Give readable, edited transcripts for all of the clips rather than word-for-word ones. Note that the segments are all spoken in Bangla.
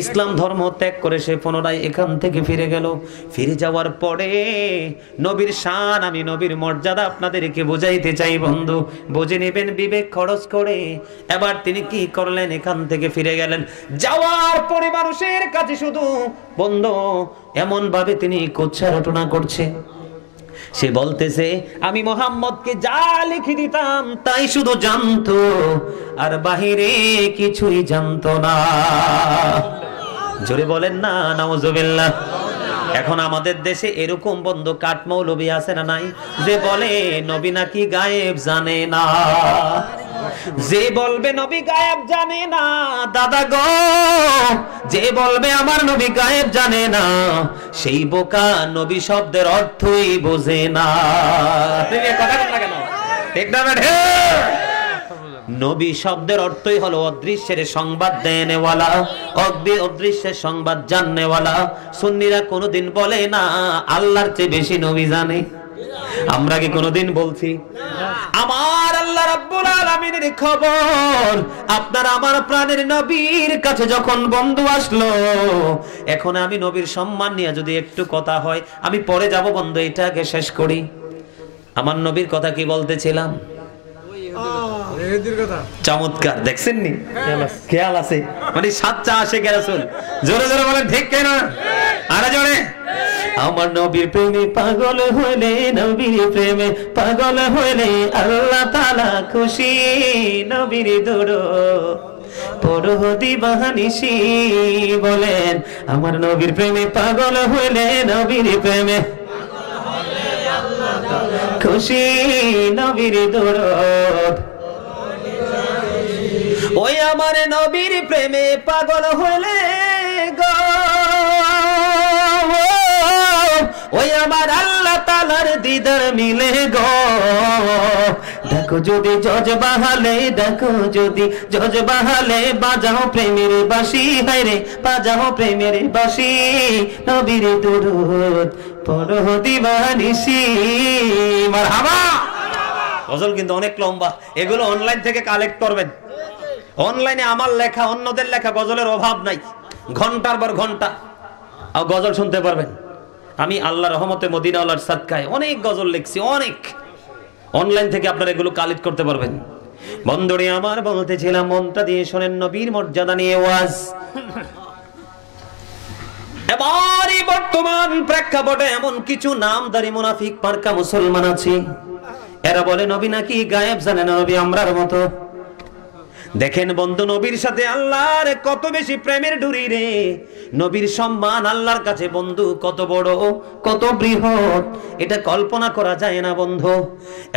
ইসলাম ধর্ম ত্যাগ করে সে পুনরায় এখান থেকে ফিরে গেল। ফিরে যাওয়ার পরে নবীর শান, আমি নবীর মর্যাদা আপনাদেরকে বোঝাইতে চাই বন্ধু, বুঝে নেবেন বিবেক খরচ করে। এবার তিনি কি করলেন, এখান থেকে ফিরে গেলেন। যাওয়ার পরে মানুষের কাছে শুধু বন্ধু এমন ভাবে তিনি কুৎসা রটনা করছে, সে বলতেছে আমি মুহাম্মদকে যা লিখে দিতাম তাই শুধু জানতো, আর বাহিরে কিছুই জানতো না। জোরে বলেন না নাউজুবিল্লাহ। এখন আমাদের দেশে এরকম বন্ধু কাঠমৌলবী আছে না নাই, যে বলে নবী নাকি গায়েব জানে না, যে বলবে নবী গায়েব জানে না। দাদা গো, যে বলবে আমার নবী গায়েব জানে না, সেই বোকা নবী শব্দের অর্থই বোঝে না। নবী শব্দের অর্থই হলো অদৃশ্যের সংবাদ দেনেওয়ালা, অদৃশ্যের সংবাদ জাননেওয়ালা। সুন্নিরা কোনোদিন বলে না আল্লাহর চেয়ে বেশি নবী জানে। আমরা কি কোনোদিন বলছি আমার আল্লাহ রাব্বুল আলামিনের খবর আপনার আমার প্রাণের নবীর কাছে যখন বন্ধু আসলো, এখন আমি নবীর সম্মান নিয়ে যদি একটু কথা হয়, আমি পরে যাব বন্ধু, এটা আগে শেষ করি। আমার নবীর কথা কি বলতেছিলাম? চমৎকার, দেখছেন নি খেয়াল আছে, মানে সাচ্চা আসে রাসূল। জোরে জোরে বলেন ঠিক কিনা, আরে জোরে। আমার নবীর প্রেমে পাগল হইলে, নবীর প্রেমে পাগল হইলে আল্লাহ তাআলা খুশি। নবীর দরুদ পড়ো দিবানিশি, বলেন আমার নবীর প্রেমে পাগল হইলে, নবীর প্রেমে খুশি। নবীর দরুদ ওই আমার নবীর প্রেমে পাগল হইলে গো, ওই আমার আল্লাহ তাআলার দিদার মিলে গো। দেখো যদি জজবাহালে, দেখো যদি জজবাহালে, বাজাও প্রেমের বাঁশি, হায়রে বাজাও প্রেমের বাঁশি। নবীর দরুদ পড়ো দিবানিশি। মারহাবা। গজল কিন্তু অনেক লম্বা, এগুলো অনলাইন থেকে কালেক্ট করবেন। অনলাইনে আমার লেখা, অন্যদের লেখা গজলের অভাব নাই, ঘন্টার পর ঘন্টা গজল শুনতে পারবেন। আমি আল্লাহ রহমতে মদিনাওয়ালার সাদকায় অনেক গজল লিখছি, অনেক। অনলাইন থেকে আপনারা এগুলো কালেক্ট করতে পারবেন। বন্ধুরে আমার বলতেছিলাম, মনটা দিয়ে শোনেন নবীর মর্যাদা নিয়ে ওয়াজ। এবারই বর্তমান প্রেক্ষাপটে এমন কিছু নামধারী মুনাফিক মার্কা মুসলমান আছে, এরা বলে নবী নাকি গায়েব জানে না, নবী আমরার মতো। দেখেন বন্ধু, নবীর সাথে আল্লাহর কত বেশি প্রেমের ডুরি রে। নবীর সম্মান আল্লাহর কাছে বন্ধু কত বড়, কত বৃহৎ, এটা কল্পনা করা যায় না বন্ধু।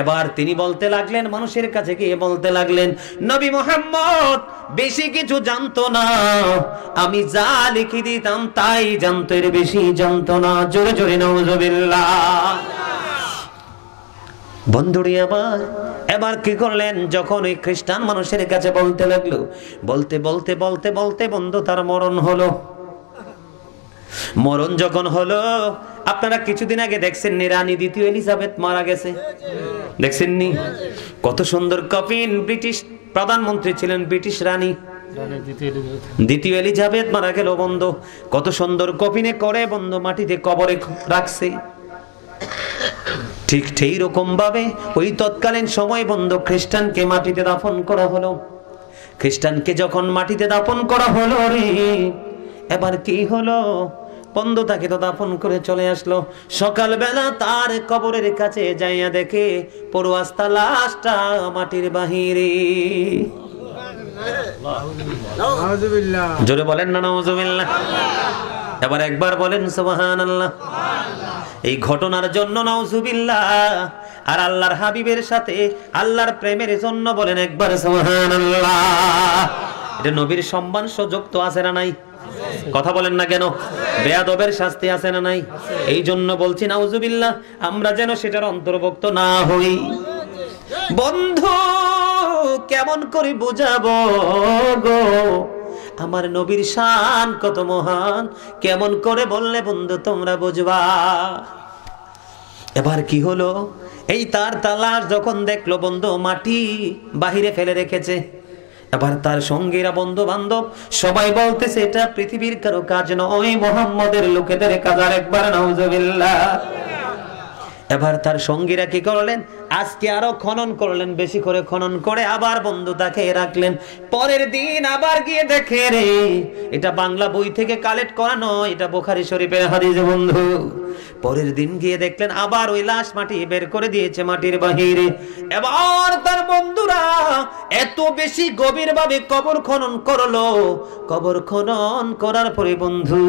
এবার তিনি বলতে লাগলেন, মানুষের কাছে গিয়ে বলতে লাগলেন, নবী মুহাম্মদ বেশি কিছু জানতো না, আমি যা লিখে দিতাম তাই জানতো, এর বেশি জানতো না। জোরে জোরে নাউজুবিল্লাহ। বন্ধুরি আমার এবার কি করলেন, যখন ওই খ্রিস্টান মানুষের কাছে বলতে লাগলো, বলতে বলতে বলতে বলতে বন্ধু তার মরণ হলো। মরণ যখন হলো, আপনারা কিছুদিন আগে দেখছেন নি রানী দ্বিতীয় এলিজাবেথ মারা গেছে, দেখছেন নি? কত সুন্দর কফিন, ব্রিটিশ প্রধানমন্ত্রী ছিলেন ব্রিটিশ রানী দ্বিতীয় এলিজাবেথ মারা গেল বন্ধু। কত সুন্দর কফিনে করে বন্ধু মাটিতে কবরে রাখছে। ঠিক সেই রকম ভাবে ওই তৎকালীন সময় বন্ধু খ্রিস্টানকে মাটিতে দাফন করা হলো। খ্রিস্টানকে যখন মাটিতে দাফন করা হলো রে, এবার কি হলো বন্ধু, তাকে তো দাফন করে চলে আসলো। সকালবেলা তার কবরের কাছে যাইয়া দেখে পুরো আস্তা লাশটা মাটির বাহিরে। জোরে বলেন না নাউজুবিল্লাহ। এবার একবার বলেন সুবহানাল্লাহ। এই ঘটনার জন্য নাউজুবিল্লাহ, আর আল্লাহর হাবিবের সাথে আল্লাহর প্রেমের জন্য বলেন একবার সুবহানাল্লাহ। এটা নবীর সম্মান সুযোগ তো আছে না নাই? কথা বলেন না কেন? বেয়াদবের শাস্তি আছে না নাই? এই জন্য বলছি নাউজুবিল্লাহ, আমরা যেন সেটার অন্তর্ভুক্ত না হই। বন্ধু কেমন করে বুঝাবো গো আমার নবীর শান কত মহান, কেমন করে বললে বন্ধু তোমরা বুঝবা? এবার কি হলো, এই তার তালাশ যখন দেখলো বন্ধু মাটি বাহিরে ফেলে রেখেছে, এবার তার সঙ্গীরা, বন্ধু বান্ধব সবাই বলতেছে এটা পৃথিবীর কারো কাজ নয়, মুহাম্মদের লোকেদের কাজ। আর একবার নাউজুবিল্লাহ। এবার তার সঙ্গীরা কি করলেন, আজকে আরো খনন করলেন, বেশি করে খনন করে আবার বন্ধু তাকে রাখলেন। পরের দিন আবার গিয়ে দেখে রে এটা বাংলা বই থেকে কালেক্ট করা নয়, এটা বুখারী শরীফের হাদিস বন্ধু। পরের দিন গিয়ে দেখলেন আবার ওই লাশ মাটি বের করে দিয়েছে মাটির বাহিরে। এবার তার বন্ধুরা এত বেশি গভীর ভাবে কবর খনন করলো। কবর খনন করার পরে বন্ধু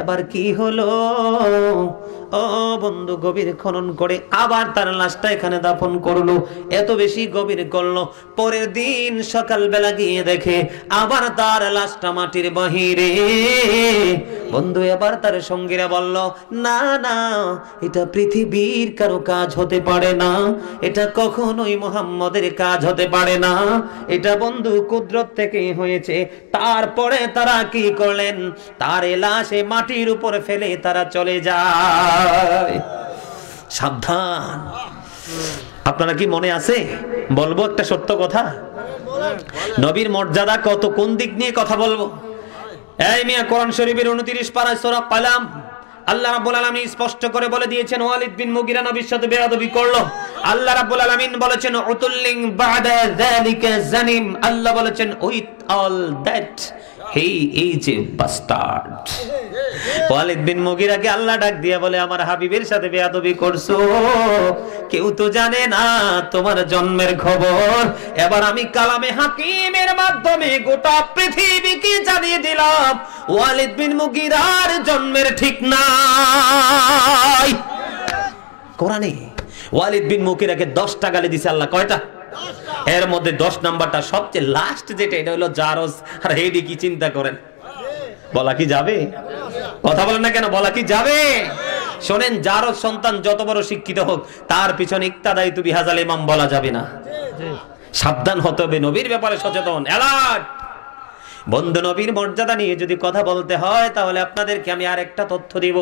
এবার কি হলো, ও বন্ধু, গভীর খনন করে আবার তার লাশটা এখানে দাফন করলো। এত বেশি গভীর করলো, পরের দিন সকালবেলা গিয়ে দেখে আবার তার লাশটা মাটির বাহিরে। বন্ধু এবার তার সঙ্গীরা বলল, না না, এটা পৃথিবীর কারো কাজ হতে পারে না, এটা কখনোই মুহাম্মদের কাজ হতে পারে না, এটা বন্ধু কুদরত থেকে হয়েছে। তারপরে তারা কি করলেন, তার লাশে মাটির উপর ফেলে তারা চলে যায়। সাবধান। আপনারা কি মনে আছে, বলবো একটা সত্য কথা, নবীর মর্যাদা কত, কোন দিক নিয়ে কথা বলবো। এই মিয়া, কোরআন শরীফের 29 পারা সূরা কালাম আল্লাহ রাব্বুল আলামিন স্পষ্ট করে বলে দিয়েছেন, ওয়ালিদ বিন মুগিরা নবীর সাথে বেয়াদবি করলো। আল্লাহ রাব্বুল আলামিন বলেছেন, উতুল্লিং বাদা যালিকা জানিম। আল্লাহ বলেছেন, with all that he is a bastard. Walid bin মুগিরাকে আল্লাহ ডাক দিয়া বলে, আমার হাবিবের সাথে বেয়াদবি করছো, কেউ তো জানে না তোমার জন্মের খবর। এবার আমি কালামে হাকিমের মাধ্যমে গোটা পৃথিবীকে জানিয়ে দিলাম, ওয়ালিদ বিন মুগিরার জন্মের ঠিক নাই। কোরআনে ওয়ালিদ বিন মুগিরাকে 10টা গালি দিছে আল্লাহ। কয়টা? এর মধ্যে 10 নাম্বারটা সবচেয়ে লাস্ট, যেটা এটা হলো জারজ। আর হেডি কি চিন্তা করেন, বলা কি যাবে? কথা বলেন না কেন, বলা কি যাবে? শোনেন, জারজ সন্তান যত বড় শিক্ষিত হোক, তার পিছনে ইক্তাদাই তু বিহাজাল ইমাম বলা যাবে না। সাবধান হতে হবে, নবীর ব্যাপারে সচেতন, অ্যালার্ট। বন্ধু, নবীর মর্যাদা নিয়ে যদি কথা বলতে হয়, তাহলে আপনাদেরকে আমি আরেকটা তথ্য দিব।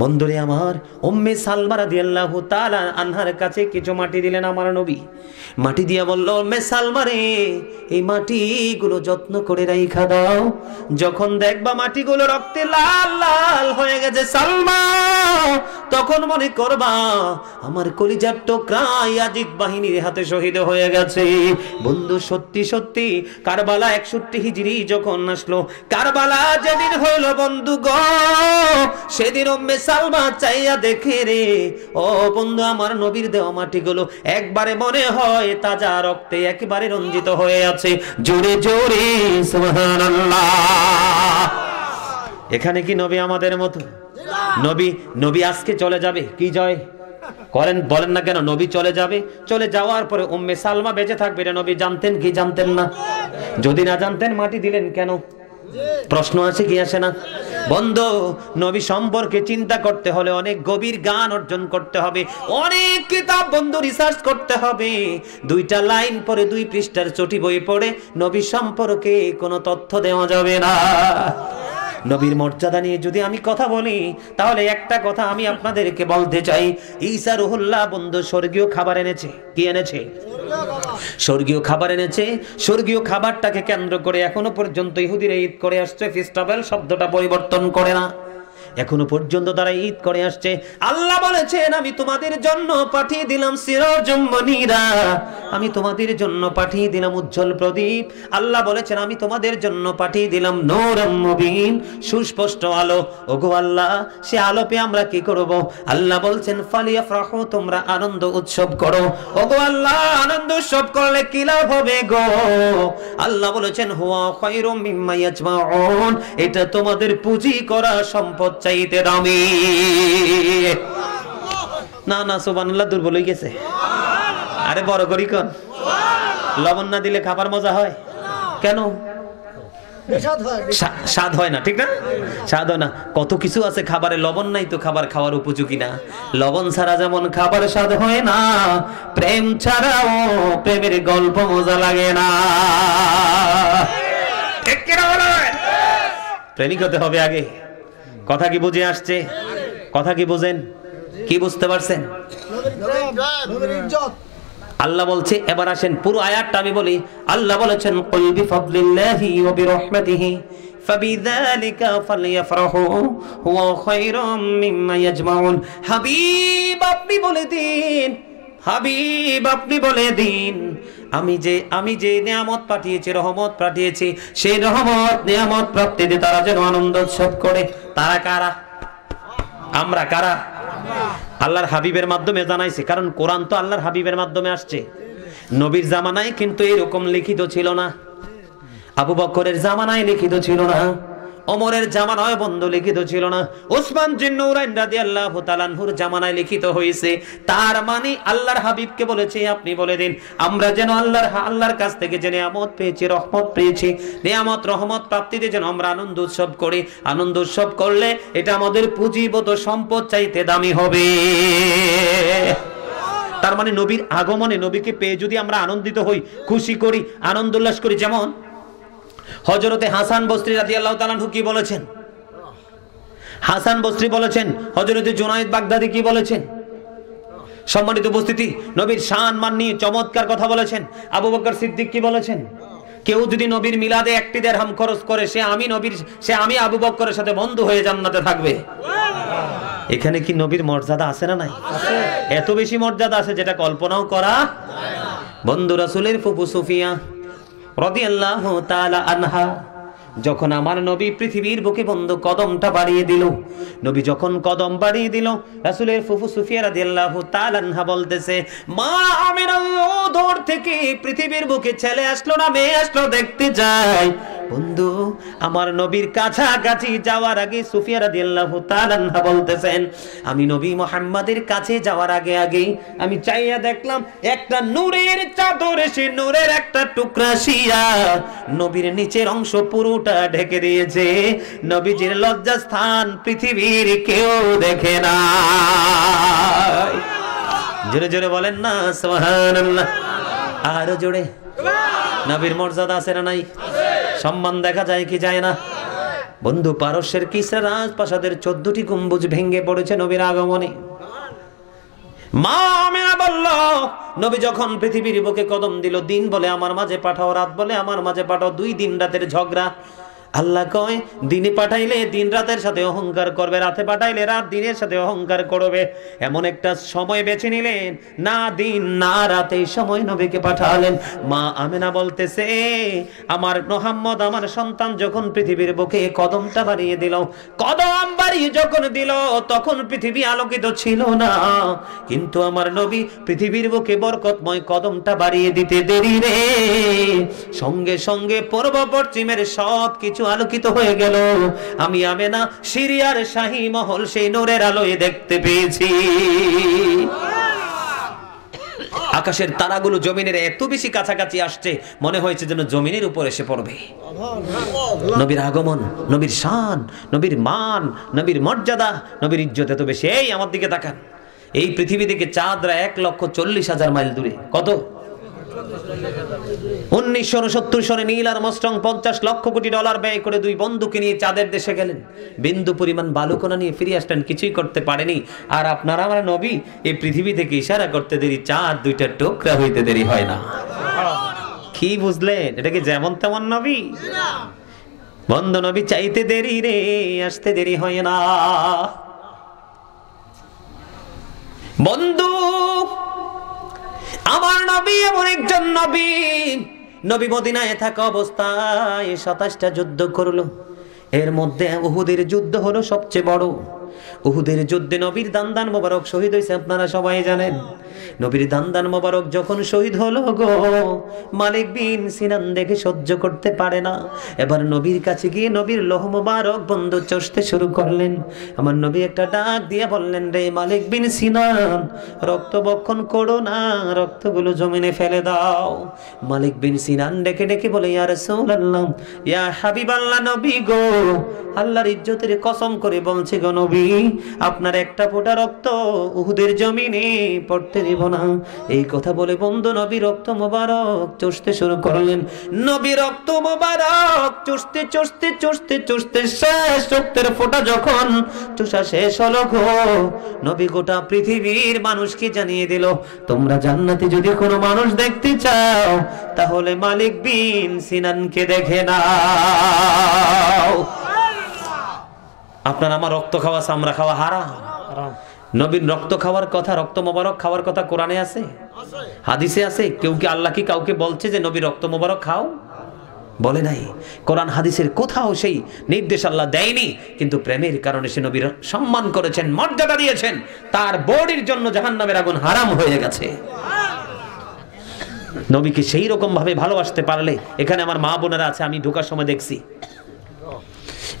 বন্ধুরে আমার, উম্মে সালমা রাদিয়াল্লাহু তাআলা আনহার কাছে কিছু মাটি দিলেন আমার নবী। মাটি দিয়া বলল, উম্মে সালমা রে, এই মাটিগুলো যত্ন করে রাইখা দাও, যখন দেখবা মাটিগুলো রক্তে লাল লাল হয়ে গেছে সালমা, তখন মনে করবা আমার কলিজার টুকরা ইয়াজিদ বাহিনীর হাতে শহীদ হয়ে গেছে। বন্ধু, সত্যি সত্যি কারবালা 61 হিজরি যখন আসলো, কারবালা যেদিন হইল বন্ধু গো, সেদিন উম্মে সালমা চাইয়া দেখে রে, ও বন্ধু, আমার নবীর দেওয়া মাটিগুলো একবারে মনে হয় তাজা রক্তে একেবারে রঞ্জিত হয়ে আছে। জোরে জোরে সুবহানাল্লাহ। এখানে কি নবী আমাদের মতো? নবী আজকে চলে যাবে, কি জয় করেন বলেন না কেন? নবী চলে যাবে, চলে যাওয়ার পরে উম্মে সালমা বেঁচে থাকবে, এটা নবী জানতেন কি জানতেন না? যদি না জানতেন মাটি দিলেন কেন? প্রশ্ন আছে কি আসে না? বন্ধু, নবী সম্পর্কে চিন্তা করতে হলে অনেক গভীর জ্ঞান অর্জন করতে হবে, অনেক কিতাব বন্ধু রিসার্চ করতে হবে। 2টা লাইন পরে 2 পৃষ্ঠার চটি বই পড়ে নবী সম্পর্কে কোনো তথ্য দেওয়া যাবে না। নবীর মর্যাদা নিয়ে যদি আমি কথা বলি, তাহলে একটা কথা আমি আপনাদেরকে বলতে চাই। ঈসা রুহুল্লাহ বন্ধু স্বর্গীয় খাবার এনেছে। কি এনেছে? স্বর্গীয় খাবার এনেছে। স্বর্গীয় খাবারটাকে কেন্দ্র করে এখনো পর্যন্ত ইহুদিরা ঈদ করে আসছে। ফেস্টিভ্যাল শব্দটা পরিবর্তন করে না, এখনো পর্যন্ত তারা ঈদ করে আসছে। আল্লাহ বলেছেন, আমি তোমাদের জন্য পাঠিয়ে দিলাম সিরাজুম মুনীরা, আমি তোমাদের জন্য পাঠিয়ে দিলাম উজ্জ্বল প্রদীপ। আল্লাহ বলেছেন, আমি তোমাদের জন্য পাঠিয়ে দিলাম নূরুম মুবিন, সুস্পষ্ট আলো। ওগো আল্লাহ, সে আলো পেয়ে আমরা কি করব? আল্লাহ বলছেন, ফালিয়াফরাহু, তোমরা আনন্দ উৎসব করো। ওগো আল্লাহ, আনন্দ উৎসব করলে কি লাভ হবে গো? আল্লাহ বলেছেন, হুয়া খায়রুম মিম্মা ইয়াজমাউন, এটা তোমাদের পুঁজি করা সম্পদ চাইতে দামি। না না, সুবহানাল্লাহ, দুর্বল হয়ে গেছে। আরে বড় করি কোন? লবণ না দিলে খাবার মজা হয় কেন? স্বাদ হয় না, ঠিক না? স্বাদ হয় না। কত কিছু আছে খাবারে, লবণ নাই তো খাবার খাওয়ার উপযোগী না। লবণ ছাড়া যেমন খাবার স্বাদ হয় না, প্রেম ছাড়াও প্রেমের গল্প মজা লাগে না। ঠিক কি না বলেন? প্রেমিক হতে হবে আগে। কথা কি বুঝে আসছে? কথা কি বুঝেন? কি বুঝতে পারছেন? আল্লাহ বলছে, এবার আসেন পুরো আয়াতটা আমি বলি। আল্লাহ বলেছেন, কুল বিফাদলিল্লাহি ওয়া বিরহমাতিহি ফাবিযালিকা ফালইফরাহু হুয়া খায়রুম মিম্মা ইয়াজমাউন। হাবিব আপনি বলে দিন, হাবিব আপনি বলে দিন, আমি যে নিয়ামত পাঠিয়েছি, রহমত পাঠিয়েছি, সেই রহমত নিয়ামত প্রাপ্তিতে তারা যেন আনন্দ উৎসব করে। তারা কারা? আমরা কারা? আল্লাহর হাবিবের মাধ্যমে জানাইছে, কারণ কোরআন তো আল্লাহর হাবিবের মাধ্যমে আসছে। নবীর জামানায় কিন্তু এরকম লিখিত ছিল না, আবু বকরের জামানায় লিখিত ছিল না, ওমরের জামানায় বন্ধ লিখিত ছিল না, ওসমান জিন্নুরাইন রাদিয়াল্লাহু তাআলা আনহুর জামানায় লিখিত হয়েছে। তার মানে আল্লাহর হাবিবকে বলেছে, আপনি বলে দিন, আমরা যেন আল্লাহর কাছ থেকে যে নিয়ামত পেয়েছি, রহমত পেয়েছি, নিয়ামত রহমত প্রাপ্তিতে যেন আমরা আনন্দ উৎসব করি। আনন্দ উৎসব করলে এটা আমাদের পুঁজিগত সম্পদ চাইতে দামি হবে। তার মানে নবীর আগমনে, নবীকে পেয়ে যদি আমরা আনন্দিত হই, খুশি করি, আনন্দ উল্লাস করি। যেমন হযরতে হাসান বসরি রাদিয়াল্লাহু তাআলা আনহু কি বলেছেন? হাসান বসরি বলেছেন, হযরতে জুনায়েদ বাগদাদি কি বলেছেন? সম্মানিত উপস্থিতি, নবীর শান মান নিয়ে চমৎকার কথা বলেছেন। আবু বকর সিদ্দিক কি বলেছেন? কেউ যদি নবীর মিলাদে 1 দিরহাম খরচ করে, সে আমি আবু বকরের সাথে বন্ধু হয়ে জান্নাতে থাকবে। এখানে কি নবীর মর্যাদা আছে না নাই? এত বেশি মর্যাদা আছে যেটা কল্পনাও করা। বন্ধু রাসূলের ফুফু সুফিয়া রাদিয়াল্লাহু তাআলা আনহা, যখন আমার নবী পৃথিবীর বুকে বন্ধু কদমটা বাড়িয়ে দিল, নবী যখন কদম বাড়িয়ে দিল, রাসূলের ফুফু সুফিয়া রাদিয়াল্লাহু তাআলা আনহা বলতেছে, মা আমিনা দূর থেকে পৃথিবীর বুকে ছেলে আসলো না মেয়ে আসলো দেখতে যাই। বন্ধু আমার নবীর কাছাকাছি যাওয়ার আগে সুফিয়া রাদিয়াল্লাহু তাআলা আনহা বলতেছেন, আমি নবী মুহাম্মাদের কাছে যাওয়ার আগে আমি চাইয়া দেখলাম একটা নূরের চাদর, সে নূরের একটা টুকরা শিয়া নবীর নিচের অংশ পুরোটা ঢেকে দিয়েছে। নবীজির লজ্জাস্থান পৃথিবীর কেউ দেখে না। জোরে জোরে বলেন না সুবহানাল্লাহ। আরো জোরে। নবীর মর্যাদা আছে না নাই? সম্মান দেখা যায় কি যায় না? বন্ধু পারস্যের কিসরা রাজপ্রাসাদের 14টি গম্বুজ ভেঙে পড়েছে নবীর আগমনে। মা আমিনা বলল, নবী যখন পৃথিবীর বুকে কদম দিল, দিন বলে আমার মাঝে পাঠাও, রাত বলে আমার মাঝে পাঠাও, 2 দিন রাতের ঝগড়া। আল্লাহ কয়, দিনে পাঠাইলে দিন রাতের সাথে অহংকার করবে, রাতে পাঠাইলে রাত দিনের সাথে অহংকার করবে। এমন একটা সময় বেছে নিলেন, না দিন না রাতে সময় নবীকে পাঠালেন। মা আমিনা বলতেছে, আমার মুহাম্মদ আমার সন্তান যখন পৃথিবীর বুকে কদমটা বাড়িয়ে দিল, কদম বাড়িয়ে যখন দিল তখন পৃথিবী আলোকিত ছিল না, কিন্তু আমার নবী পৃথিবীর বুকে বরকতময় কদমটা বাড়িয়ে দিতে দেরি রে, সঙ্গে সঙ্গে পূর্ব পশ্চিমের সব কিছু আলোকিত হয়ে গেল। আমি আমেনা সিরিয়ার শাহী মহল সেই নূরের আলোয় দেখতে পেয়েছি। আকাশের তারাগুলো জমিনের এত বেশি কাছাকাছি আসছে, মনে হয়েছে যেন জমিনের উপর এসে পড়বে। নবীর আগমন, নবীর শান, নবীর মান, নবীর মর্যাদা, নবীর ইজ্জত এত বেশি। এই আমার দিকে তাকান, এই পৃথিবী থেকে চাঁদরা 1,40,000 মাইল দূরে। কত? 1969 সনে নীল আর্মস্ট্রং $50 লক্ষ কোটি ব্যয় করে 2 বন্ধুকে নিয়ে চাঁদের দেশে গেলেন, বিন্দু পরিমাণ বালুকণা নিয়ে ফিরে আসলেন, কিছুই করতে পারেনি। আর আপনারা আমার নবী এই পৃথিবী থেকে ইশারা করতে দেরি, চাঁদ 2টা টুকরা হইতে দেরি হয় না। কি বুঝলেন? এটা কি যেমন তেমন নবী? বন্ধু নবী চাইতে দেরি রে, আসতে দেরি হয় না। বন্ধু আমার নবী এমন একজন নবী, নবী মদিনায় থাকা অবস্থায় 27টা যুদ্ধ করলো। এর মধ্যে উহুদের যুদ্ধ হলো সবচেয়ে বড়। উহুদের যুদ্ধে নবীর দান্দান মোবারক শহীদ হয়েছে, আপনারা সবাই জানেন। নবীর দান্দান মোবারক যখন শহীদ হলো গো, মালিক বিন সিনান দেখে সহ্য করতে পারে না। এবার নবীর কাছে গিয়ে নবীর লোহ মোবারক বন্ধু চষতে শুরু করলেন। আমার নবী একটা ডাক দিয়ে বললেন, রে মালিক বিন সিনান, রক্ত বক্ষণ করো না, রক্তগুলো জমিনে ফেলে দাও। মালিক বিন সিনান ডেকে ডেকে বলে, ইয়া রাসূলুল্লাহ, ইয়া হাবিবাল্লাহ, নবী গো, আল্লাহর ইজ্জতের কসম করে বলছে গো নবী, আপনার একটা ফোঁটা রক্ত উহুদের জমিনে পড়তে দেব না। এই কথা বলে বন্ধু নবী রক্ত মোবারক চুষতে শুরু করলেন। নবী রক্ত মোবারক চুষতে চুষতে চুষতে চুষতে শেষ রক্তের ফোঁটা যখন চুষা শেষ হলো গো, নবী গোটা পৃথিবীর মানুষকে জানিয়ে দিল, তোমরা জান্নাতে যদি কোনো মানুষ দেখতে চাও তাহলে মালিক বিন সিনানকে দেখে নাও। আপনার আমার রক্ত খাওয়া চামড়া খাওয়া হারাম। নবীর রক্ত খাওয়ার কথা, রক্ত মোবারক খাওয়ার কথা কোরআনে আছে, হাদিসে আছে? কেউ কি আল্লাহ কি কাউকে বলছে যে নবী রক্ত মোবারক খাও? বলে নাই। কোরআন হাদিসের কোথাও সেই নির্দেশ আল্লাহ দেয়নি, কিন্তু প্রেমের কারণে সে নবীর সম্মান করেছেন, মর্যাদা দিয়েছেন। তার বডির জন্য জাহান্নামের আগুন হারাম হয়ে গেছে। নবীকে সেই রকম ভাবে ভালোবাসতে পারলে, এখানে আমার মা বোনেরা আছে, আমি ঢোকার সময় দেখছি,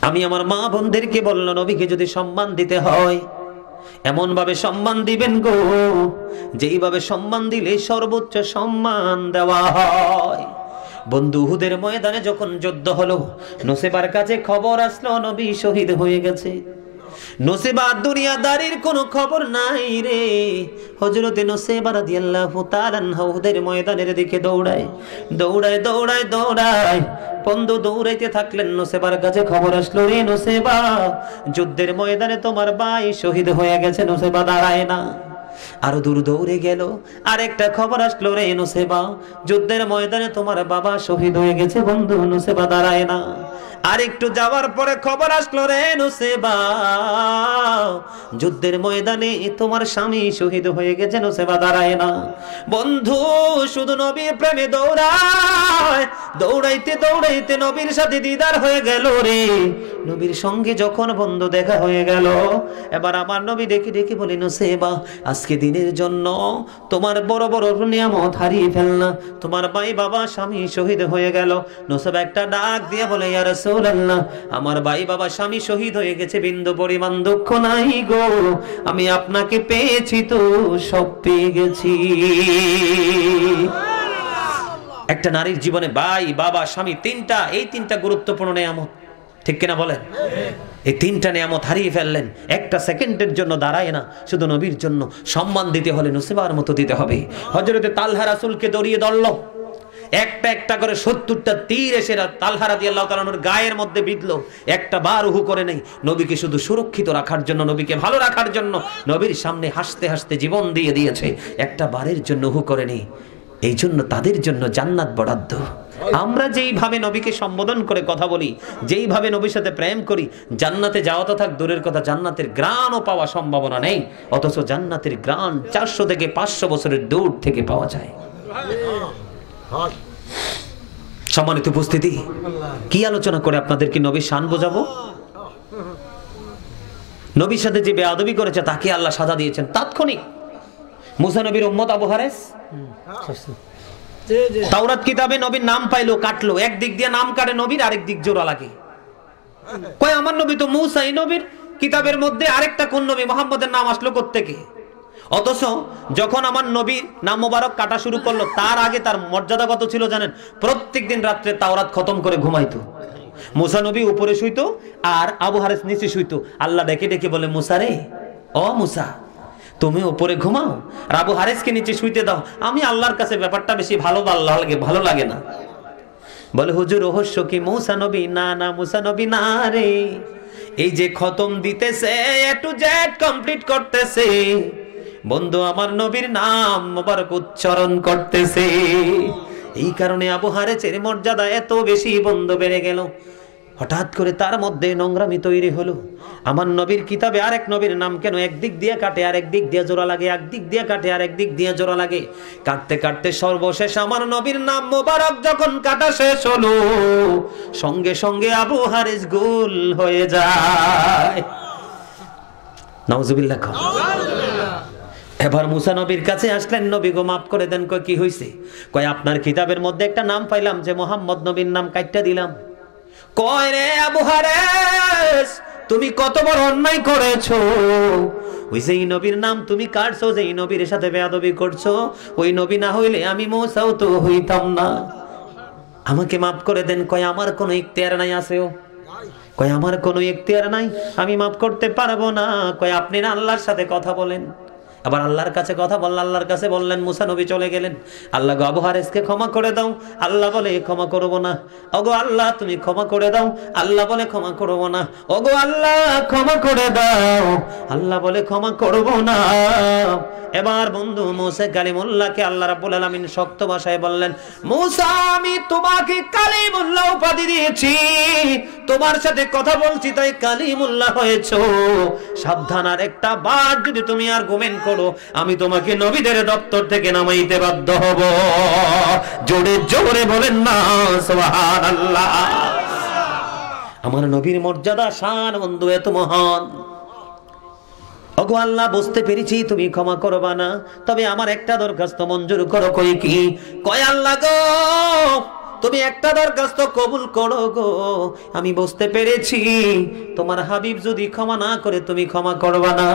আমি আমার মা বোনদেরকে বললো নবীকে যদি সম্মান দিতে হয় এমন ভাবে সম্মান দিবেন গো, যেইভাবে সম্মান দিলে সর্বোচ্চ সম্মান দেওয়া হয়। বন্ধু উহুদের ময়দানে যখন যুদ্ধ হলো, নসেবার কাছে খবর আসলো নবী শহীদ হয়ে গেছে। নসেবা দুনিয়াদারির কোনো খবর নাই রে। হযরতে নসেবা রাদিয়াল্লাহু তাআলা উহুদের ময়দানের দিকে দৌড়ায় দৌড়ায় দৌড়ায় দৌড়ায় বন্ধু দৌড়াইতে থাকলেন। নসেবার কাছে খবর আসলো, রে নসেবা, যুদ্ধের ময়দানে তোমার ভাই শহীদ হয়ে গেছে। নসেবা দাঁড়ায় না, আরো দূর দৌড়ে গেল। আরেকটা খবর আসলো, রে নসেবা, যুদ্ধের ময়দানে তোমার বাবা শহীদ হয়ে গেছে। বন্ধু নসেবা দাঁড়ায় না। আরেকটু যাওয়ার পরে খবর আসলো, রে নসেবা, যুদ্ধের ময়দানে তোমার স্বামী শহীদ হয়ে গেছে। নসেবা দাঁড়ায় না। বন্ধু শুধু নবীর প্রেমে দৌড়ায়, দৌড়াইতে দৌড়াইতে নবীর সাথে দিদার হয়ে গেল রে। নবীর সঙ্গে যখন বন্ধু দেখা হয়ে গেল, এবার আমার নবী ডেকে ডেকে বলি, নসেবা, আজকে দিনের জন্য তোমার বড় বড় নিয়ামত হারিয়ে ফেলনা। তোমার ভাই বাবা স্বামী শহীদ হয়ে গেল। নসেবা একটা ডাক দিয়ে বলে, ইয়া রাসূলুল্লাহ, আমার ভাই বাবা স্বামী শহীদ হয়ে গেছে, বিন্দু পরিমাণ দুঃখ নাই গো, আমি আপনাকে পেয়েছি তো সব পেয়ে গেছি। একটা নারীর জীবনে ভাই বাবা স্বামী তিনটা, এই তিনটা গুরুত্বপূর্ণ নিয়ামত, ঠিক কিনা বলেন? এই তিনটা নিয়ামত হারিয়ে ফেললেন। একটা সেকেন্ডের জন্য দাঁড়ায় না। শুধু নবীর জন্য সম্মান দিতে হলে নসিবার মতো দিতে হবে। হযরতে তালহা রাসূলকে দড়িয়ে ধরল, একটা একটা করে 70টা তীর এসে তালহা রাদিয়াল্লাহু তাআলার গায়ের মধ্যে বিঁধল। একটা বার উহু করে নেই। নবীকে শুধু সুরক্ষিত রাখার জন্য, নবীকে ভালো রাখার জন্য নবীর সামনে হাসতে হাসতে জীবন দিয়ে দিয়েছে। একটা বারের জন্য উহু করে নেই। এই জন্য তাদের জন্য জান্নাত বরাদ্দ। আমরা যেইভাবে নবীকে সম্বোধন করে কথা বলি, যেইভাবে নবীর সাথে প্রেম করি, জান্নাতে যাওয়া তো থাক দূরের কথা, জান্নাতের গ্রাণও পাওয়া সম্ভাবনা নেই। অথচ জান্নাতের গ্রাণ 400 থেকে 500 বছরের দূর থেকে পাওয়া যায়। সম্মানিত উপস্থিতি, কি আলোচনা করে আপনাদেরকে নবীর শান বোঝাবো? নবীর সাথে যে বেয়াদবি করেছে তাকে আল্লাহ সাজা দিয়েছেন তাৎক্ষণিক। মুসা নবীর উম্মত আবু হারেস তাওরাত কিতাবে নবীর নাম পাইলো, কাটলো। একদিক দিয়ে নাম কাটে নবীর, আরেক দিক জোড়া লাগে। কয় আমার নবী তো মুসা, এই নবীর কিতাবের মধ্যে আরেকটা কোন নবী মুহাম্মদের নাম আসলো কোত্থেকে? অথচ যখন আমার নবীর নাম মোবারক কাটা শুরু করলো, তার আগে তার মর্যাদা কত ছিল জানেন? প্রত্যেকদিন রাত্রে তাওরাত খতম করে ঘুমাইতো। মুসা নবী উপরে শুইতো আর আবু হারেস নিচে শুইতো। আল্লাহ ডেকে ডেকে বলে, মুসা রে, ও মুসা, তুমি উপরে ঘুমাও আর আবু হারেসকে নিচে শুইতে দাও। আমি আল্লাহর কাছে ব্যাপারটা বেশি ভালো লাগে না। বলে, হুজুর রহস্য কি? মুসা নবী না, না মুসা নবী না রে, এই যে খতম দিতেছে, এ টু জেড কমপ্লিট করতেছে, বন্ধু আমার নবীর নাম মোবারক উচ্চারণ করতেছে। এই কারণে আবু হারেসের মর্যাদা এত বেশি বন্ধু বেড়ে গেল। হঠাৎ করে তার মধ্যে নোংরামি তৈরি হলো। আমার নবীর কিতাবে আরেক নবীর নাম কেন একদিক দিয়ে কাটে আর একদিক দিয়ে জোড়া লাগে, একদিক দিয়ে কাটে আর একদিক দিয়ে জোড়া লাগে। কাটতে কাটতে সর্বশেষ আমার নবীর নাম মোবারক যখন কাটা শেষ হলো, সঙ্গে সঙ্গে আবু হারেস গোল হয়ে যায়। নাউজুবিল্লাহ। এবার মুসা নবীর কাছে আসলেন, নবী গো মাফ করে দেন। কয় কি হয়েছে? কয় আপনার কিতাবের মধ্যে একটা নাম পাইলাম যে মোহাম্মদ নবীর নাম কাটতে দিলাম। কয় রে আবু হারেস, তুমি কত বড় অন্যায় করেছো। ওই যেই নবীর নাম তুমি কাটছো, যেই নবীর সাথে বেয়াদবি করছো, ওই নবী না হইলে আমি মুসাও তো হইতাম না। আমাকে মাফ করে দেন। কয় আমার কোনো ইখতিয়ার নাই। আছেও কয় আমার কোনো ইখতিয়ার নাই, আমি মাফ করতে পারবো না। কয় আপনি না আল্লাহর সাথে কথা বলেন। আবার আল্লাহর কাছে কথা বললেন, আল্লাহর কাছে বললেন। মুসা নবী চলে গেলেন, আল্লাহ গো আবু হারেসকে ক্ষমা করে দাও। আল্লাহ বলে ক্ষমা করব না। ওগো আল্লাহ তুমি ক্ষমা করে দাও। আল্লাহ বলে ক্ষমা করব না। ওগো আল্লাহ ক্ষমা করে দাও। আল্লাহ বলে ক্ষমা করব না। এবার বন্ধু মুসা কালিমুল্লাহকে আল্লাহ রাব্বুল আলামিন শক্ত ভাষায় বললেন, মুসা আমি তোমাকে কালিমুল্লাহ উপাধি দিয়েছি, তোমার সাথে কথা বলছি তাই কালিমুল্লাহ হয়েছো। সাবধান, আর একটা বার যদি তুমি আর্গুমেন্ট করো আমি তোমাকে নবীদের দপ্তর থেকে নামাইতে বাধ্য হব। জোরে জোরে বলেন না সুবহানাল্লাহ। আমার নবীর মর্যাদা শান বন্ধু এত মহান। ওগো আল্লাহ বুঝতে পেরেছি তুমি ক্ষমা করবা না, তবে আমার একটা দরখাস্ত মঞ্জুর করো। কই কি? কয় আল্লাহ গো তুমি একটা দরখাস্ত কবুল করো গো। আমি বুঝতে পেরেছি তোমার হাবিব যদি ক্ষমা না করে তুমি ক্ষমা করবা না।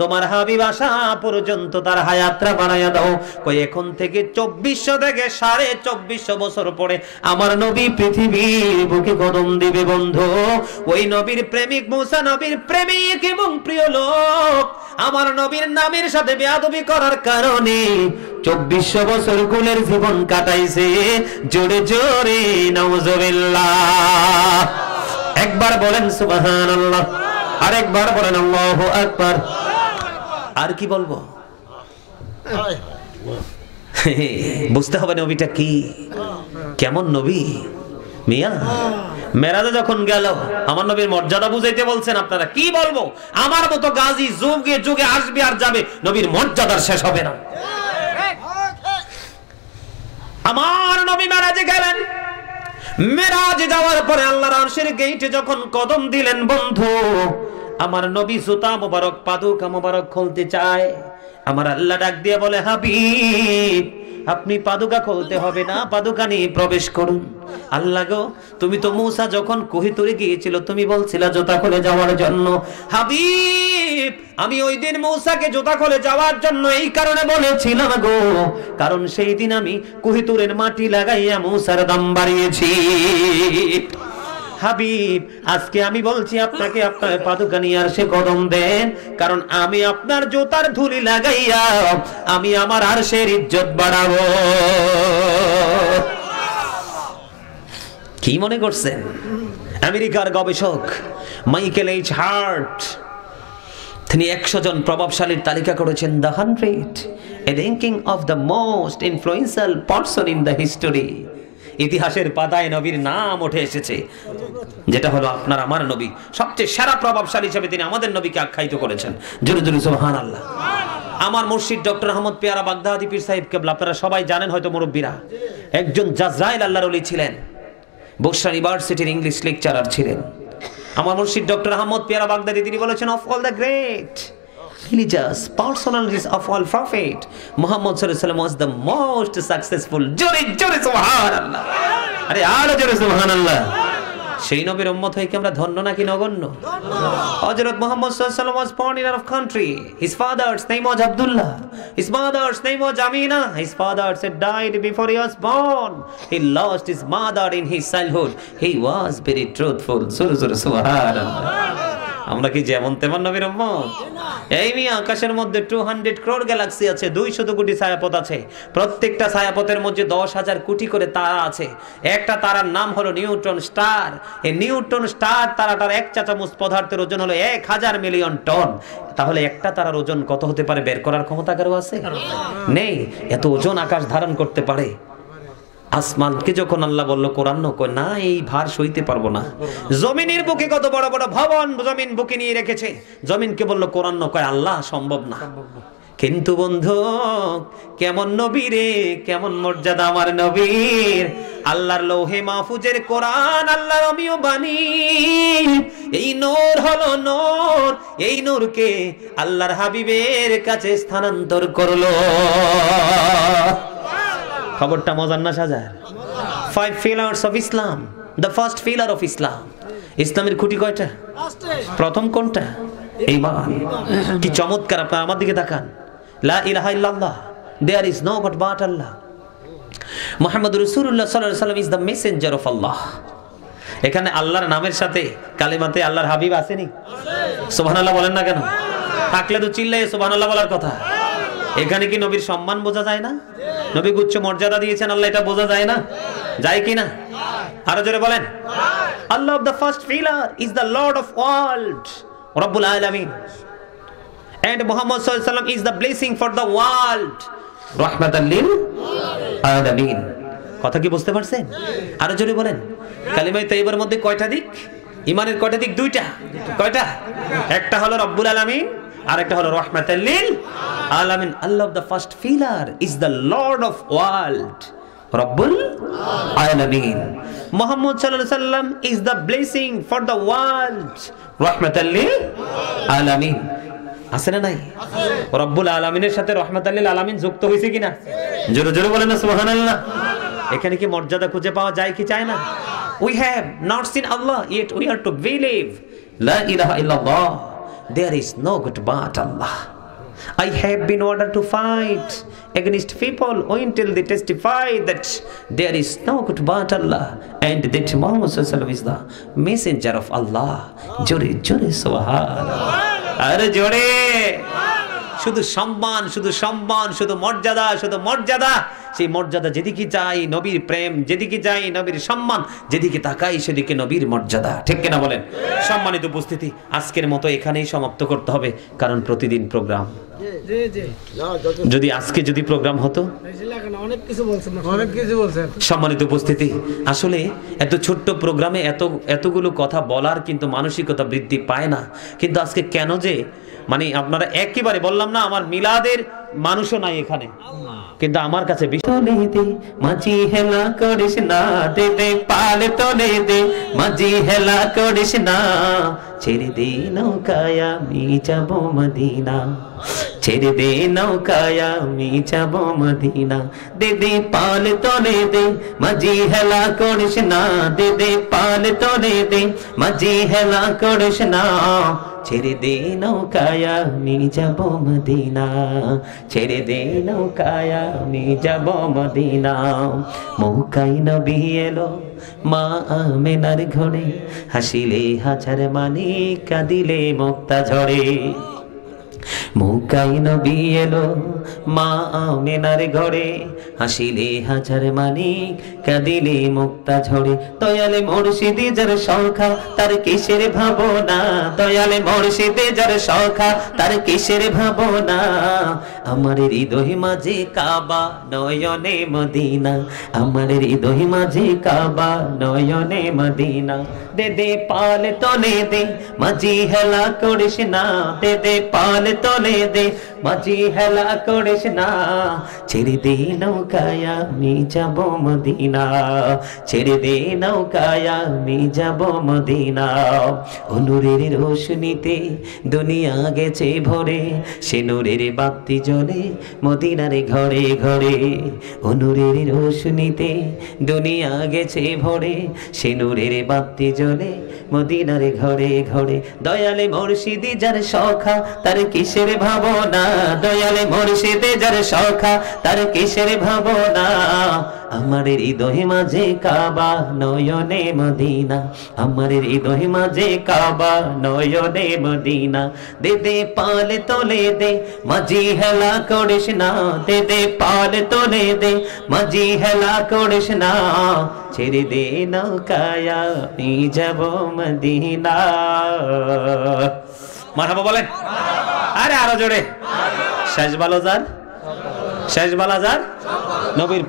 তোমার হাবিব আসা পর্যন্ত তার হায়াতটা বানায়া দাও। কই এখন থেকে 2400 থেকে 2450 বছর পরে আমার নবী পৃথিবীর বুকে কদম দিবে বন্ধু। ওই নবীর প্রেমিক মুসা নবীর প্রেমিক এবং প্রিয় লোক আমার নবীর নামের সাথে বেয়াদবি করার কারণে 2400 বছর কুলের জীবন কাটাইছে। জোরে জোরে নাউজুবিল্লাহ। একবার বলেন সুবহানাল্লাহ, আরেকবার বলেন আল্লাহু আকবার। আর কি বলবো? বুঝতে হবে নবীটা কি, কেমন নবী। মিয়া মেরাজে যখন গেল আমার নবীর মর্যাদা বুঝাইতে বলছেন, আপনারা কি বলবো? আমার মতো গাজী যুগে যুগে আসবে আর যাবে, নবীর মর্যাদার শেষ হবে না। আমার নবী মেরাজে গেলেন। মেরাজে যাওয়ার পরে আল্লাহর আরশের গেটে যখন কদম দিলেন বন্ধু, আমার নবী জুতা মোবারক পাদুকা মোবারক খুলতে চায়। আমার আল্লাহ ডাক দিয়ে বলে, হাবিব আপনি পাদুকা খুলতে হবে না, পাদুকা নিয়ে প্রবেশ করুন। আল্লাহ গো তুমি তো মুসা যখন কোহিতুরে গিয়েছিল তুমি বলছিলা জুতা খুলে যাওয়ার জন্য। হাবিব আমি ওই দিন মুসাকে জুতা খুলে যাওয়ার জন্য এই কারণে বলেছিলাম গো, কারণ সেই দিন আমি কোহিতুরের মাটি লাগাইয়া মুসার দাম বাড়িয়েছি। হাবিব আজকে আমি বলছি আপনাকে আপনার পাদুকা নিয়ে আর সে কদম দেন, কারণ আমি আপনার জুতার ধুলি লাগাইয়া আমি আমার আরশের ইজ্জত বাড়াবো। কি মনে করছেন? আমেরিকার গবেষক মাইকেল এইচ হার্ট তিনি 100 জন প্রভাবশালীর তালিকা করেছেন, the 100 a ranking of the most influential person in the history। ইতিহাসের পাতায় নবীর নাম উঠে এসেছে, যেটা হলো আপনার আমার নবী। সবচেয়ে সেরা প্রভাবশালী হিসেবে তিনি আমাদের নবীকে আখ্যায়িত করেছেন। জোরে জোরে সুবহানাল্লাহ। আমার মুর্শিদ ডক্টর আহমদ পেয়ারা বাগদাদি পীর সাহেব কেবলা আপনারা সবাই জানেন হয়তো, মুরব্বীরা একজন জাজরাইল আল্লাহর ওলি ছিলেন, বসরা ইউনিভার্সিটির ইংলিশ লেকচারার ছিলেন। আমার মুর্শিদ ডক্টর আহমদ পেয়ারা বাগদাদি তিনি বলেছেন, of all the great religious personalities of all prophet Muhammad sallallahu alaihi wasallam was the most successful। jore jore subhanallah, are aalo jore subhanallah। সেই নবীর উম্মত হয়ে কি আমরা ধন্য নাকি নগণ্য? হযরত মুহাম্মদ সাল্লাল্লাহু আলাইহি ওয়াসাল্লাম was born in a country, his father's name was Abdullah, his mother's name was Amina, his father had died before he was born, he lost his mother in his childhood, he was very truthful। subhanallah। আমরা কি যেমন তেমন নবীর উম্মত? এই মিয়া আকাশের মধ্যে 200 crore গ্যালাক্সি আছে, 200 কোটি ছায়াপথ আছে, প্রত্যেকটা ছায়াপথের মধ্যে 10,000 কোটি করে তারা আছে। একটা তারার নাম হলো নিউট্রন স্টার। এই নিউট্রন স্টার তারাটার এক চামচ পদার্থের ওজন হলো 1000 মিলিয়ন টন। তাহলে একটা তারার ওজন কত হতে পারে বের করার ক্ষমতা কারো আছে? নেই। এত ওজন আকাশ ধারণ করতে পারে। আসমানকে যখন আল্লাহ বলল কোরআন কয় না, এই ভার সইতে পারবো না। জমিনের বুকে কত বড় বড় ভবন জমিন বুকে নিয়ে রেখেছে, জমিনকে বলল কোরআন কয় আল্লাহ সম্ভব না। কিন্তু বন্ধু কেমন নবী রে, কেমন মর্যাদা আমার নবীর। আল্লাহর লৌহে মাহফুজের কোরআন আল্লাহর অমীয় বাণী। এই নূর হলো নূর, এই নূরকে আল্লাহর হাবিবের কাছে স্থানান্তর করলো। খবরটা মজার না সাজার? 5 pillars of Islam, the first pillar of Islam। ইসলামের খুঁটি কয়টা? প্রথম কোনটা? ঈমান। কি চমৎকার! আপনারা আমার দিকে তাকান। লা ইলাহা ইল্লাল্লাহ, there is no god but Allah। Muhammad রাসূলুল্লাহ সাল্লাল্লাহু আলাইহি ওয়াসাল্লাম is the messenger of Allah। এখানে আল্লাহর নামের সাথে কালিমাতে আল্লাহর হাবিব আসেনি? সুবহানাল্লাহ বলেন না কেন? থাকলে তো চিল্লায়ে সুবহানাল্লাহ বলার কথা। এখানে কি নবীর সম্মান বোঝা যায় না? নবী উচ্চ মর্যাদা দিয়েছেন আল্লাহ, এটা বোঝা যায় না? যায় কি না? আরো জোরে বলেন। Allah of the first pillar is the lord of world, রব্বুল আলামিন, and Muhammad sallallahu alaihi wasallam is the blessing for the world, rahmatan lil alamin। কথা কি বুঝতে পারছেন? আরো জোরে বলেন। কালিমায়ে তাইয়্যিবার মধ্যে কয়টা দিক? ঈমানের কয়টা দিক? দুইটা। কয়টা? একটা হলো রব্বুল আলামিন, আর একটা হলো রাহমাতাল লিল আলামিন। Allah of the first pillar is the lord of world, রব্বুল আলামিন। মুহাম্মদ সাল্লাল্লাহু আলাইহি ওয়াসাল্লাম is the blessing for the world, রাহমাতাল লিল আলামিন। আছে না নাই? রব্বুল আলামিনের সাথে রাহমাতাল লিল আলামিন যুক্ত হইছে কিনা? জোরে জোরে বলেন না সুবহানাল্লাহ। এখানে কি মর্যাদা খুঁজে পাওয়া যায় কি চায় না? We have not seen Allah, yet we are to believe La ilaha illallah, there is no God but Allah. I have been ordered to fight against people until they testify that there is no God but Allah and that Muhammad sallallahu alaihi wasallam is the messenger of Allah. Jore jore subhanallah, are jore। শুধু সম্মান, শুধু সম্মান, শুধু মর্যাদা, শুধু মর্যাদা। সেই মর্যাদা যেদিকে যাই নবীর প্রেম, যেদিকে যাই নবীর সম্মান, যেদিকে তাকাই সেদিকে নবীর মর্যাদা। ঠিক কিনা বলেন? সম্মানিত উপস্থিতি, আজকের মতো এখানেই সমাপ্ত করতে হবে, কারণ প্রতিদিন প্রোগ্রাম। যদি আজকে যদি প্রোগ্রাম হতো, অনেক কিছু বলছেন। সম্মানিত উপস্থিতি, আসলে এত ছোট্ট প্রোগ্রামে এতগুলো কথা বলার কিন্তু মানসিকতা বৃদ্ধি পায় না। কিন্তু আজকে কেন যে মানে আপনারা একেবারে বললাম না, আমার মিলাদের মানুষও নাই এখানে, কিন্তু আমার কাছে মাঝি হেলা করিস না, দে দে পালে তোলে দে, মাঝি হেলা করিস না, ছেড়ে দে নৌকায় আমি যাব মদিনা, ছেড়ে দে নৌকায় আমি যাব মদিনা, দে দে পালে তোলে দে, মাঝি হেলা করিস না, দে দে পালে তোলে দে, মাঝি হেলা করিস না, ছেড়ে দে নৌকায় আমি যাব মদিনা, ছেড়ে দে নৌকায় আমি যাব মদিনা। মৌকাই নবী এলো মা আমেনার ঘরে, হাসিলে হাজার মানে কাঁদিলে মুক্তা ঝরে। মৌকাই নবী এলো মা আমেনার ঘরে, হাসিলে হাজার মানিক কাঁদিলে মুক্তা ঝরে। দয়ালে মুর্শিদে যার সখা তার কিসের ভাবনা, দয়ালে মুর্শিদে যার সখা তার কিসের ভাবনা। আমার হৃদয় মাঝে কাবা নয়নে মদিনা, আমার হৃদয় মাঝে কাবা নয়নে মদিনা। দে দে পাল তোলে দে, মাঝি হেলা করিস না, দে দে পাল তোলে দে, মাঝি হেলা করিস না, ছেড়ে দে নৌকায় আমি যাব মদিনা, ছেড়ে দে নৌকায় আমি যাব মদিনা। নূরের রোশনীতে দুনিয়া গেছে ভরে, সে নূরের বাতি জ্বলে মদিনার ঘরে ঘরে। নূরের রোশনীতে দুনিয়া গেছে ভরে, সে নূরের বাতি জ্বলে মদিনার ঘরে ঘরে। দয়ালে মুর্শিদি যার সখা তার কিসের ভাবনা, দয়ালে মুর্শিদে যার সখা তার কিসের ভাবনা। আমার হৃদয় মাঝে কাবা নয়নে মদিনা, আমার হৃদয় মাঝে কাবা নয়নে মদিনা। দে দে পাল তোলে দে, মাঝি হেলা করিস না, দে দে পাল তোলে দে, মাঝি হেলা করিস না, ছেড়ে দে নৌকায় আমি যাব মদিনা। মারহাবা বলেন। আরে আরো জোরে। শেষ ভালো যার, শেষ ভালো যার নবীর